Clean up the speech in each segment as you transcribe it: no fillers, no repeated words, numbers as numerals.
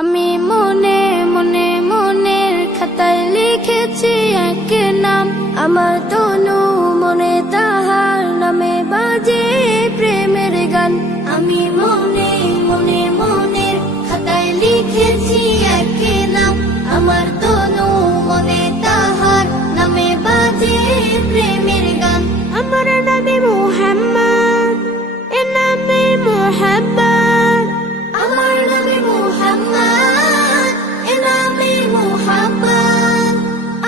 আমি মনে মনে মনের খাতায় লিখেছি এক নাম, আমার তনু মনে তাহার নামে বাজে প্রেমের গান। আমি মনে মনে মনের খাতায় লিখেছি এক নাম, আমার তনু মনে তাহার নামে বাজে প্রেমের গান। আমার নবী মুহাম্মদ, এ নামে মুহাব্বত, আমার নবী মুহাম্মদ, এ নামে মুহাব্বত।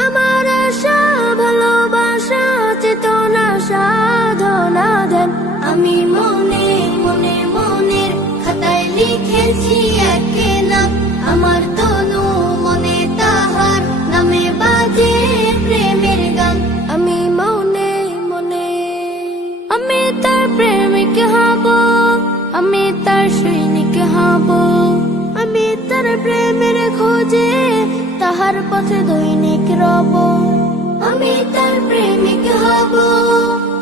আমার আশা ভালোবাসা চেতনা সাধনা দেন। আমি মনে মনে মনের খাতায় লিখেছি এক নাম, আমার তনু মনে তাহার নামে বাজে প্রেমের গান। আমি মনে মনে আমি তার প্রেমিক হব, আমি তার সৈনিক হব, আমি তার প্রেমের খোঁজে তাহার পথে দৈনিক রব। আমি তার প্রেমিক হব,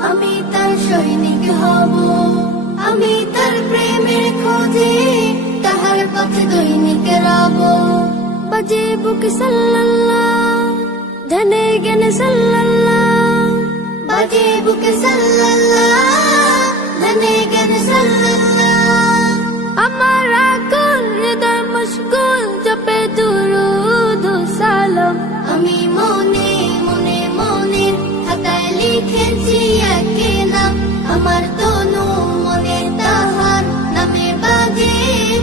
আমি তার সৈনিক হব, আমি তার প্রেমের খোঁজে তাহার পথে দৈনিক রব। বাজে বুকে সাল্লাল্লাহ, ধনে জ্ঞানে সাল্লাল্লাহ, বাজে বুকে সাল্লাল্লাহ, ধনে জ্ঞানে সাল্লাল্লাহ। আমার আকুল হৃদয় মশগুল জপে দুরূদ ও সালাম। আমি মনে মনে মনের খাতায় লিখেছি এক নাম, আমার তনু মনে তাহার নামে বাজে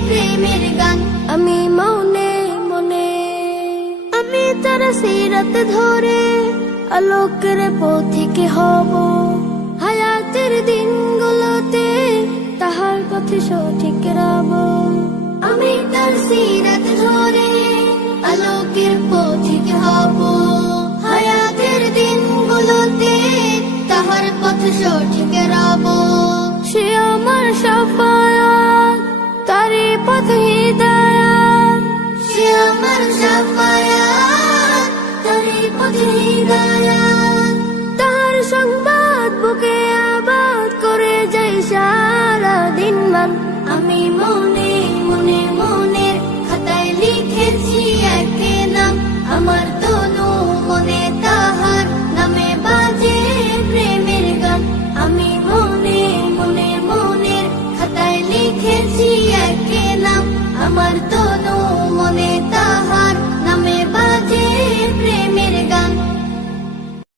প্রেমের গান। আমি মনে মনে আমি তার সিরাত ধরে আলোকের পথিক হব, হায়াতের দিনগুলোতে তাহার পথে সঠিক রব। আমি তার সিরাত ধরে আলোকের পথিক হব, হায়াতের দিনগুলোতে তাহার পথে সঠিক রব। সে আমার শাফায়াত, তারই পথ হিদায়াত, সে আমার শাফায়াত, তারই পথ হিদায়াত। তাহার সংবাদ বুকে আবাদ করে যাই সারা দিন মান। আমি মনে মনে মনের খাতায় লিখেছি এক নাম, আমার